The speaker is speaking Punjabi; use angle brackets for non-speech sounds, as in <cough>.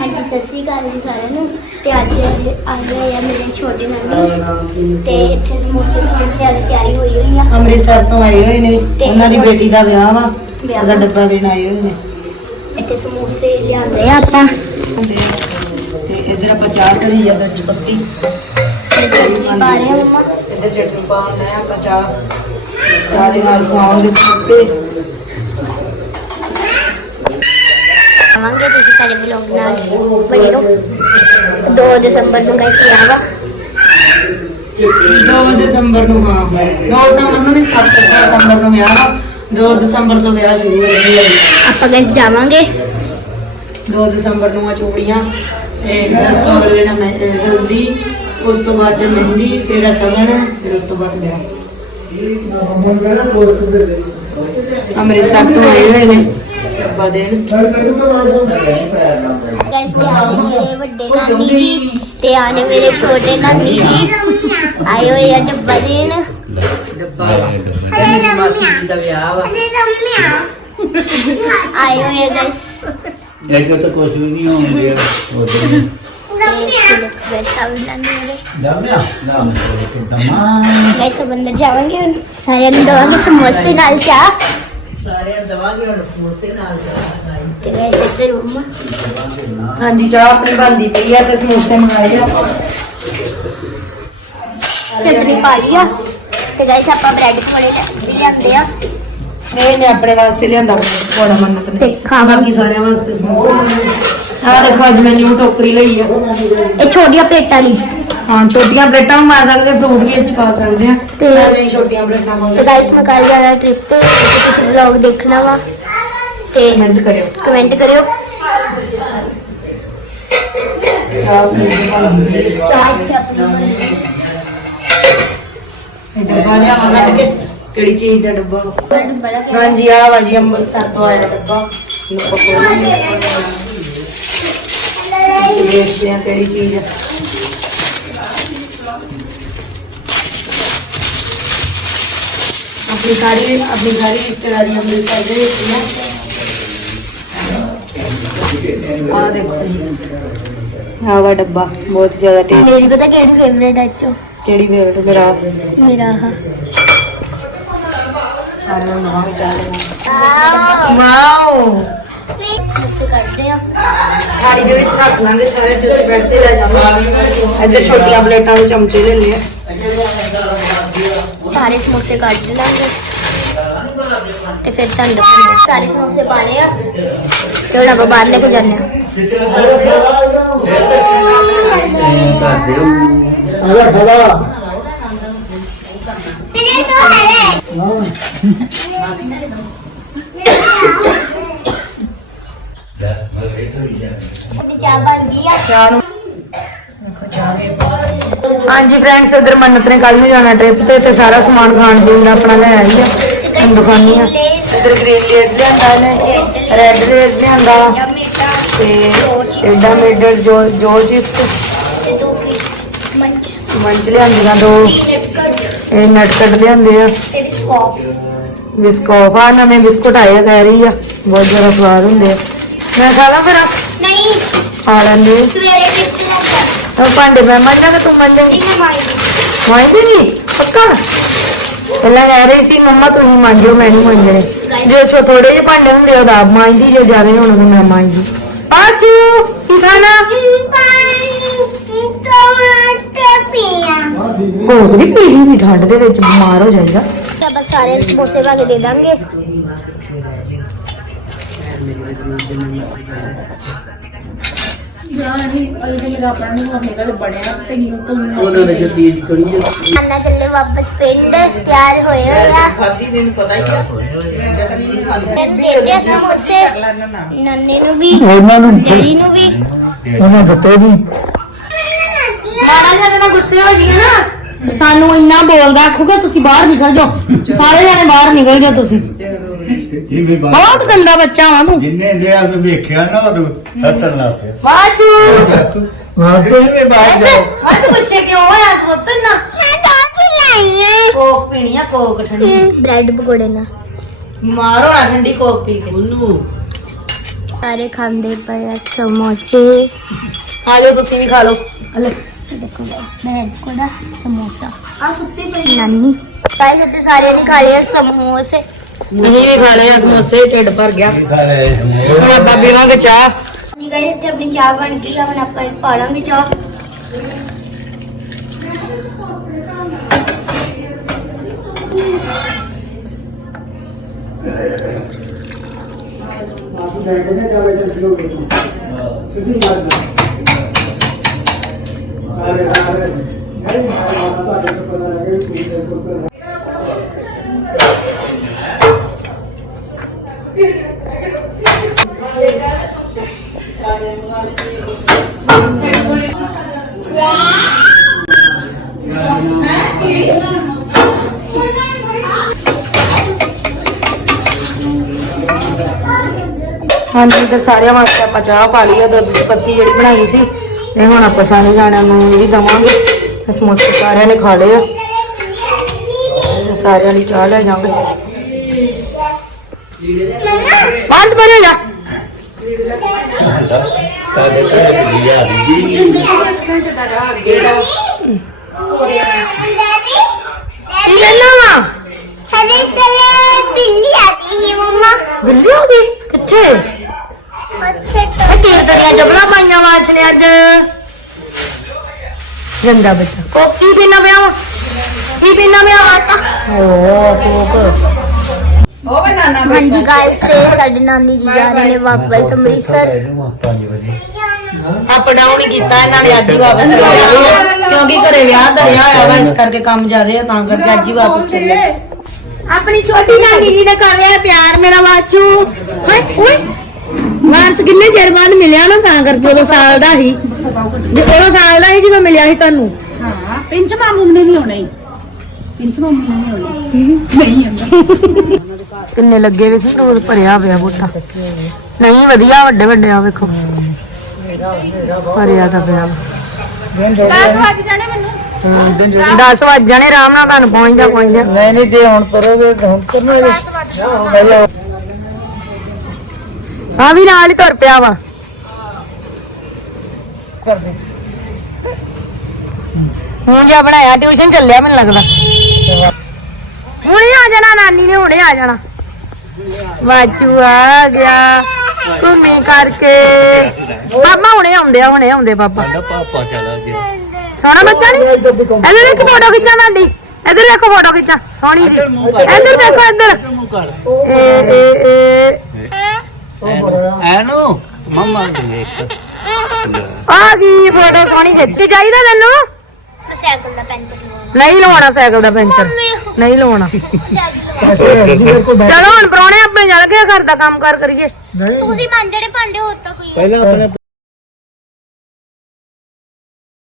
ਹਾਂਜੀ ਸਤਿ ਸ੍ਰੀ ਅਕਾਲ ਜੀ ਸਾਰਿਆਂ ਨੂੰ। ਤੇ ਅੱਜ ਆ ਗਏ ਆ ਮੇਰੇ ਛੋਟੇ ਨਾਨੀ। ਤੇ ਇੱਥੇ ਸਮੋਸੇ ਸਮੋਸੇ ਦੀ ਤਿਆਰੀ ਹੋਈ ਹੋਈ ਆ। ਅੰਮ੍ਰਿਤਸਰ ਤੋਂ ਆਏ ਹੋਏ ਨੇ। ਤੇ ਉਹਨਾਂ ਦੀ ਬੇਟੀ ਦਾ ਵਿਆਹ ਵਾ। ਵਿਆਹ ਉਹਦਾ। ਡੱਬਾ ਦੇਣ ਆਏ ਹੋਏ ਨੇ। ਇੱਥੇ ਸਮੋਸੇ ਲਿਆਂਦੇ ਆ ਆਪਾਂ। ਤੇ ਇੱਧਰ ਆਪਾਂ ਚਾਹ ਕਰੀ ਆ ਦੁੱਧ ਪੱਤੀ ਚਟਨੀ ਪਾ ਰਹੇ ਆ ਮੰਮਾ। ਇੱਧਰ ਚਟਨੀ ਪਾਉਂਦੇ ਆ ਆਪਾਂ ਚਾਹ। ਚਾਹ ਦੇ ਨਾਲ ਖਾਵਾਂਗੇ ਸਮੋਸੇ। ਆਵਾਂਗੇ ਤੁਸੀਂ ਸਾਡੇ ਵਲੌਗ ਨਾਲ ਬਣੇ ਰਹੋ। 2 ਦਸੰਬਰ ਨੂੰ ਗਾਇਸ ਵਿਆਹ ਵਾ। 2 ਦਸੰਬਰ ਨੂੰ ਹਾਂ। 2 ਦਸੰਬਰ ਨੂੰ ਨਹੀਂ 7 ਦਸੰਬਰ ਨੂੰ ਵਿਆਹ ਵਾ। 2 ਦਸੰਬਰ ਤੋਂ ਵਿਆਹ ਸ਼ੁਰੂ ਹੋ ਜਾਣਾ ਆਪਾਂ ਗਾਇਸ ਜਾਵਾਂਗੇ। 2 ਦਸੰਬਰ ਨੂੰ ਆ ਚੂੜੀਆਂ ਤੇ ਉਸ ਤੋਂ ਅਗਲੇ ਦਿਨ ਹਲਦੀ ਉਸ ਤੋਂ ਬਾਅਦ ਚ ਮਹਿੰਦੀ ਫਿਰ ਸਗਨ ਫਿਰ ਉਸ ਤੋਂ ਬਾਅਦ ਵਿਆਹ। ਅੰਮ੍ਰਿਤਸਰ ਤੋਂ ਆਏ ਹੋਏ ਨੇ। ਡੱਬਾ ਦੇਣ। ਗਾਇਸ ਤੇ ਆਨੇ ਮੇਰੇ ਵੱਡੇ ਨਾਨੀ ਜੀ ਤੇ ਆਨੇ ਮੇਰੇ ਛੋਟੇ ਨਾਨੀ ਜੀ। ਆਏ ਹੋਏ ਆ ਡੱਬਾ ਦੇਣ। ਡੱਬਾ। ਮੇਰੀ ਮਾਸੀ ਜੀ ਦਾ ਵਿਆਹ ਵਾ। ਆਏ ਹੋਏ ਆ ਗਾਇਸ ਇੱਕ ਤਾਂ ਕੁਝ ਵੀ ਨਹੀਂ ਹੋਣ ਗਿਆ ਉਧਰ ਸਾਰਿਆਂ ਨੂੰ ਦਵਾਂਗੇ ਸਮੋਸੇ ਨਾਲ ਚਾਹ। ਸਾਰਿਆਂ ਦਵਾਂਗੇ ਹੁਣ ਸਮੋਸੇ ਨਾਲ ਤੇ ਗਾਇਸ ਇੱਧਰ ਮੰਮਾ। ਹਾਂਜੀ ਚਾਹ ਆਪਣੀ ਬਣਦੀ ਪਈ ਆ ਤੇ ਸਮੋਸੇ ਮੰਗਾਏ ਆ। ਚਟਨੀ ਪਾ ਲਈ ਆ। ਤੇ ਗਾਇਸ ਆਪਾਂ ਬ੍ਰੈਡ ਪਕੌੜੇ ਲੈ- ਲਿਆਂਦੇ ਆ। ਨਹੀਂ ਨੇ ਆਪਣੇ ਵਾਸਤੇ ਲਿਆਂਦਾ ਬੜਾ ਮੰਨਤ ਨੇ ਤੇ ਖਾਵਾਂਗੇ। ਬਾਕੀ ਸਾਰਿਆਂ ਵਾਸਤੇ ਸਮੋਸੇ। ਆ ਦੇਖੋ ਅੱਜ ਮੈਂ ਨਿਊ ਟੋਕਰੀ ਲਈ ਆ। ਇਹ ਛੋਟੀਆਂ ਪਲੇਟਾਂ ਲਈ। ਹਾਂ ਛੋਟੀਆਂ ਪਲੇਟਾਂ ਵੀ ਪਾ ਸਕਦੇ ਫਰੂਟ ਵੀ ਇੱਚ ਪਾ ਸਕਦੇ ਆ ਤੇ- ਮੈਂ ਨਹੀਂ ਛੋਟੀਆਂ ਪਲੇਟਾਂ ਤੇ ਮੰਗਾਈ ਗਾਇਸ ਮੈਂ ਕੱਲ ਜਾਣਾ ਟ੍ਰਿਪ ਤੇ ਤੇ ਤੁਸੀਂ ਵਲੌਗ ਦੇਖਣਾ ਵਾ। ਤੇ ਕਮੈਂਟ ਕਰਿਓ। ਕਮੈਂਟ ਕਰਿਓ। ਚਾਹ ਆਪਣੀ ਬਣਦੀ ਪਈ ਆ। ਚਾਹ ਇੱਥੇ ਡੱਬਾ ਲਿਆਵਾਂ ਕੱਢ ਕੇ ਕਿਹੜੀ ਚੀਜ਼ ਦਾ ਡੱਬਾ? ਕੇ ਹਾਂਜੀ ਆ ਵਾ ਜੀ ਅੰਮ੍ਰਿਤਸਰ ਤੋਂ ਆਇਆ ਡੱਬਾ। ਇਹਨੂੰ ਪਕੌੜੇ ਦੇਖਦੇ ਆ ਕਿਹੜੀ ਚੀਜ਼ ਹੈ। ਆਪਣੀ ਸਾਰੀ ਆਪਣੀ ਸਾਰੀ ਰਿਸ਼ਤੇਦਾਰੀ ਅੰਮ੍ਰਿਤਸਰ ਦੇ ਵਿੱਚ ਨੇ ਆ ਦੇਖੋ ਜੀ ਆ ਵਾ ਡੱਬਾ ਬਹੁਤ ਜ਼ਿਆਦਾ ਟੇਸਟ ਮੇਰੀ ਪਤਾ ਕਿਹੜੀ ਫੇਵਰੇਟ ਹੈ ਚੋ ਕਿਹੜੀ ਫੇਵਰਟ ਮੇਰਾ ਮੇਰਾ ਆਹ ਸਾਰਿਆਂ ਨੂੰ ਨਾਮ ਚਾਹ ਵਾਓ ਸਮੋਸੇ ਕੱਢਦੇ ਆ ਥਾਲੀ ਦੇ ਵਿੱਚ ਰੱਖ ਲਾਂਗੇ ਸਾਰੇ ਤੇ ਉੱਤੇ ਬੈਠ ਤੇ ਲੈ ਜਾਵਾਂਗੇ ਇੱਧਰ ਛੋਟੀਆਂ ਪਲੇਟਾਂ ਵਿੱਚ ਚਮਚੇ ਲੈ ਲਏ ਸਾਰੇ ਸਮੋਸੇ ਕੱਢ ਲਾਂਗੇ ਤੇ ਫਿਰ ਤੁਹਾਨੂੰ ਦੱਸਾਂਗੇ ਸਾਰੇ ਸਮੋਸੇ ਪਾ ਲਏ ਆ ਤੇ ਹੁਣ ਆਪਾਂ ਬਾਹਰ ਲੈ ਕੇ ਜਾਂਦੇ ਆ ਕਰ ਦਿਓ ਆਲਾ ਖਲਾ ਸਾਡੀ ਚਾਹ ਬਣ ਗਈ ਆ। ਚਾਹ ਨੂੰ। ਦੇਖੋ ਚਾਹ ਵੀ। ਹਾਂਜੀ ਫਰੈਂਡਸ ਇਧਰ ਮੰਨਤ ਨੇ ਕੱਲ ਨੂੰ ਜਾਣਾ ਟ੍ਰਿਪ ਤੇ ਤੇ ਸਾਰਾ ਸਮਾਨ ਖਾਣ ਪੀਣ ਦਾ ਆਪਣਾ ਲੈ ਆਈ ਆ। ਤੁਹਾਨੂੰ ਦਿਖਾਉਂਦੀ ਆ। ਇਧਰ ਗ੍ਰੀਨ ਲੇਸ ਲਿਆਂਦਾ ਨੇ ਰੈੱਡ ਲੇਸ ਲਿਆਂਦਾ। ਤੇ ਐਡਾ ਮੇਡਰ ਜੋ ਜੋ ਚਿਪਸ। ਤੇ ਦੋ ਕੀ? ਮੰਚ। ਮੰਚ ਲਿਆਂਦੀਆਂ ਦੋ। ਨਟਕਟ। ਇਹ ਨਟਕਟ ਲਿਆਂਦੇ ਆ। ਤੇ ਬਿਸਕੌਫ। ਬਿਸਕੋਫ ਆ ਨਵੇਂ ਬਿਸਕੁਟ ਆਏ ਆ ਕਹਿ ਰਹੀ ਆ। ਬਹੁਤ ਜ਼ਿਆਦਾ ਸਵਾਦ ਹੁੰਦੇ ਆ। ਮੈਂ ਖਾ ਲਾਂ ਫਿਰ ਨਹੀਂ। ਖਾ ਲੈਂਦੇ। ਸਵੇਰੇ ਕਿੱਥੇ ਲੱਗਾ ਉਹ ਭਾਂਡੇ ਮੈਂ ਮੰਜਾਂਗਾ ਤੂੰ ਮੰਜੇਂਗੀ। ਮੈਂ ਮਾਰੀ ਮਾਂਜਦੇ ਨਹੀਂ ਪੱਕਾ? ਪਹਿਲਾਂ ਕਹਿ ਰਹੀ ਸੀ ਮੰਮਾ ਤੁਸੀਂ ਮਾਂਜੋ ਮੈਂ ਨਹੀਂ ਮਾਂਜਣੇ। ਜੇ ਛੋ ਥੋੜੇ ਜਿਹੇ ਭਾਂਡੇ ਹੁੰਦੇ ਉਹਦਾ ਆਪ ਮਾਂਜਦੀ ਜੇ ਜ਼ਿਆਦਾ ਹੋਣ ਤਾਂ ਮੈਂ ਮਾਂਜਦੀ। ਆਚੂ ਕੀ ਖਾਣਾ? ਭੋਗ ਨਹੀਂ ਪੀੜੀ ਵੀ ਠੰਡ ਦੇ ਵਿੱਚ ਬਿਮਾਰ ਹੋ ਜਾਏਗਾ ਤਾਂ ਬਸ ਸਾਰੇ ਸਮੋਸੇ ਕੇ ਦੇ ਦਾਂਗੇ। ਉਹਨਾਂ ਨੇ ਜੋ ਤੀਨ ਸੁਣੀ ਜੋ ਅੰਨਾ ਚੱਲੇ ਵਾਪਸ ਪਿੰਡ ਤਿਆਰ ਹੋਏ ਹੋਏ ਆ। ਖਾਦੀ ਮੈਨੂੰ ਪਤਾ ਹੀ ਚਟਨੀ ਨਹੀਂ ਖਾਦੀ ਦੇ ਦੇ ਸਮੋਸੇ ਨੰਨੇ ਨੂੰ ਵੀ ਉਹਨਾਂ ਨੂੰ ਡੈਡੀ ਨੂੰ ਵੀ। ਉਹਨਾਂ ਦਿੱਤੇ ਨਹੀਂ ਮਾੜਾ ਜਿਹਾ ਨਾ ਗੁੱਸੇ ਹੋ ਜੀ ਨਾ। ਸਾਨੂੰ ਇੰਨਾ ਬੋਲਦਾ ਆਖੂਗਾ ਤੁਸੀਂ ਬਾਹਰ ਨਿਕਲ ਜਾਓ। ਸਾਰੇ ਜਾਣੇ ਬਾਹਰ ਨਿਕਲ ਜਾਓ ਤੁਸੀਂ। ਇਹ ਵੀ ਬਾਤ ਬਹੁਤ ਗੰਦਾ ਬੱਚਾ ਵਾਂ ਤੂੰ। ਜਿੰਨੇ ਦੇ ਆ ਵੇਖਿਆ ਨਾ ਉਹ ਹੱਸਣ ਲੱਗ ਪਿਆ। ਵਾਚੂ ਵਾਸਤੇ ਵੀ ਬਾਹਰ ਜਾਓ। ਹੱਥ ਬੱਚੇ ਕਿਉਂ ਹੋਇਆ ਤੂੰ ਉੱਤਰ ਨਾ ਕੋਕ ਪੀਣੀ ਆ ਕੋਕ ਠੰਡੀ। ਬ੍ਰੈਡ ਪਕੌੜੇ ਨਾਲ। ਮਾਰੋ ਨਾ ਠੰਡੀ ਕੋਕ ਪੀ ਕੇ। ਉਹਨੂੰ ਸਾਰੇ ਖਾਂਦੇ ਪਏ ਆ ਸਮੋਸੇ। ਆ ਜਾਓ ਤੁਸੀਂ ਵੀ ਖਾ ਲਓ। ਦੇਖੋ ਬ੍ਰੈਡ ਕੋਦਾ ਸਮੋਸਾ। ਆ ਸੁੱਤੀ ਪਈ ਨਾਨੀ ਗਾਇਸ ਇੱਥੇ ਸਾਰਿਆਂ ਨੇ ਖਾ ਲਿਆ ਸਮੋਸੇ। ਅਸੀਂ ਵੀ ਖਾ ਲਏ ਆ ਸਮੋਸੇ ਢਿੱਡ ਭਰ ਗਿਆ। ਹੁਣ ਆਪਾਂ ਪੀਵਾਂਗੇ ਚਾਹ। ਜੀ ਗਾਇਸ ਇੱਥੇ ਆਪਣੀ ਚਾਹ ਬਣ ਗਈ ਆ ਹੁਣ ਆਪਾਂ ਪਾ ਲਾਂਗੇ ਚਾਹ। ਹਾਂਜੀ ਤੇ ਸਾਰਿਆਂ ਵਾਸਤੇ ਆਪਾਂ ਚਾਹ ਪਾ ਲਈ ਆ ਦੁੱਧ ਦੀ ਪੱਤੀ ਜਿਹੜੀ ਬਣਾਈ ਸੀ। ਤੇ ਹੁਣ ਆਪਾਂ ਸਾਰੇ ਜਾਣਿਆਂ ਨੂੰ ਇਹ ਵੀ ਦਵਾਂਗੇ। ਸਮੋਸੇ ਸਾਰਿਆਂ ਨੇ ਖਾ ਲਏ ਆ। ਸਾਰਿਆਂ ਲਈ ਚਾਹ ਲੈ ਜਾਵਾਂਗੇ। ਬਾਸ ਬਣੇ ਜਾ। ਵਾ ਹਰੇ ਕਲਰ ਬਿੱਲੀ ਆ ਗਈ ਹੈ ਮਮਾ ਬਿੱਲੀ ਹੋ ਗਈ ਕਿੱਥੇ ਉੱਥੇ ਇਹ ਕੀ ਤੇਰੀਆਂ ਜਬਲਾ ਪਾਈਆਂ ਵਾਚ ਨੇ ਅੱਜ ਗੰਦਾ ਬੱਚਾ ਕੋਕੀ ਪੀਣਾ ਪਿਆ ਵਾ ਕੀ ਪੀਣਾ ਪਿਆ ਵਾ ਤਾਂ ਓ ਕੋਕ ਹਾਂਜੀ ਗਾਇਸ ਤੇ ਸਾਡੇ ਨਾਨੀ ਜੀ ਜਾ ਰਹੇ ਨੇ ਵਾਪਸ ਅੰਮ੍ਰਿਤਸਰ। 5 ਵਜੇ। ਅਪ ਡਾਊਨ ਹੀ ਕੀਤਾ ਇਹਨਾਂ ਨੇ ਅੱਜ ਹੀ ਵਾਪਸ ਲੈ ਜਾਣਾ ਕਿਉਂਕਿ ਘਰੇ ਵਿਆਹ ਧਰਿਆ ਹੋਇਆ ਵਾ ਇਸ ਕਰਕੇ ਕੰਮ ਜ਼ਿਆਦੇ ਆ ਤਾਂ ਕਰਕੇ ਅੱਜ ਹੀ ਵਾਪਸ ਚੱਲੇ। ਆਪਣੀ ਛੋਟੀ ਨਾਨੀ ਜੀ ਨੇ ਕਰ ਰਿਹਾ ਪਿਆਰ ਮੇਰਾ ਵਾਚੂ। ਹਾਏ ਓਏ। ਵਾਰਸ ਕਿੰਨੇ ਚਿਰ ਬਾਅਦ ਮਿਲਿਆ ਨਾ ਤਾਂ ਕਰਕੇ ਉਦੋਂ ਸਾਲ ਦਾ ਸੀ ਜੇ ਉਦੋਂ ਸਾਲ ਦਾ ਸੀ ਜਦੋਂ ਮਿਲਿਆ ਸੀ ਤੁਹਾਨੂੰ। ਹਾਂ ਪਿੰਚ ਮਾਮੂ ਨੇ ਵੀ ਆਉਣਾ ਹੀ। ਪਿੰਚ ਮਾਮੂ ਨੇ ਵੀ ਆਉਣਾ ਨਹੀਂ ਆਉਂਦਾ। ਕਿੰਨੇ ਲੱਗੇ ਵੇਖੀ ਰੋਜ਼ ਭਰਿਆ ਪਿਆ ਬੋਟਾ। ਨਹੀਂ ਵਧੀਆ ਵੱਡੇ ਵੱਡੇ ਆ ਵੇਖੋ। ਭਰਿਆ ਤਾਂ ਪਿਆ। 10 ਵਜ ਜਾਣੇ ਮੈਨੂੰ। 10 ਵਜ ਜਾਣੇ ਆਰਾਮ ਨਾਲ ਤੁਹਾਨੂੰ ਪਹੁੰਚਦਾ ਪਹੁੰਚਦਾ ਨਹੀਂ ਨਹੀਂ ਜੇ ਹੁਣ ਤੁਰੋਗੇ ਤਾਂ ਹੁਣ ਪਹਿਲਾਂ ਹਾਂ ਵੀ ਨਾਲ ਹੀ ਤੁਰ ਪਿਆ ਵਾ। ਹੁਣ ਜਾ ਬਣਾਇਆ ਟਿਊਸ਼ਨ ਚੱਲਿਆ ਮੈਨੂੰ ਲੱਗਦਾ। ਹੁਣੇ ਆ ਜਾਣਾ ਨਾਨੀ ਨੇ ਹੁਣੇ ਆ ਜਾਣਾ। ਵਾਚੂ ਆ ਗਿਆ ਘੁੰਮੀ ਕਰਕੇ। ਪਾਪਾ ਹੁਣੇ ਆਉਂਦੇ ਆ ਹੁਣੇ ਆਉਂਦੇ ਪਾਪਾ ਸਾਡਾ ਪਾਪਾ ਚਲਾ ਗਿਆ। ਸੋਹਣਾ ਬੱਚਾ ਨਹੀਂ ਇੱਧਰ ਇੱਕ ਫੋਟੋ ਖਿੱਚਾਂ ਨਾਡੀ ਇੱਧਰ ਇੱਕ ਫੋਟੋ ਖਿੱਚਾਂ। ਸੋਹਣੀ ਜੀ। ਇੱਧਰ ਦੇਖੋ ਇੱਧਰ। ਮੂੰਹ ਕਰ। ਏ ਏ ਏ। ਐਨੂੰ ਮੰਮਾ ਨੂੰ ਦੇਖ। ਆ ਗਈ ਫੋਟੋ ਸੋਹਣੀ ਖਿੱਚੀ ਚਾਹੀਦਾ ਤੈਨੂੰ? ਸਾਈਕਲ ਦਾ ਪੈਂਚਰ ਲਵਾਉਣਾ ਨਹੀਂ ਲਵਾਉਣਾ ਸਾਈਕਲ ਦਾ ਪੈਂਚਰ। ਨਹੀਂ ਲਵਾਉਣਾ <laughs> ਚਲੋ ਹੁਣ ਪਰੋਣੇ ਆਪਣੇ ਚੱਲ ਗਏ ਘਰ ਦਾ ਕੰਮ ਕਰ ਕਰੀਏ। ਤੁਸੀਂ ਮਾਂਜੜੇ ਭਾਂਡੇ ਹੋਰ ਤਾਂ ਕੋਈ ਪਹਿਲਾਂ ਆਪਣੇ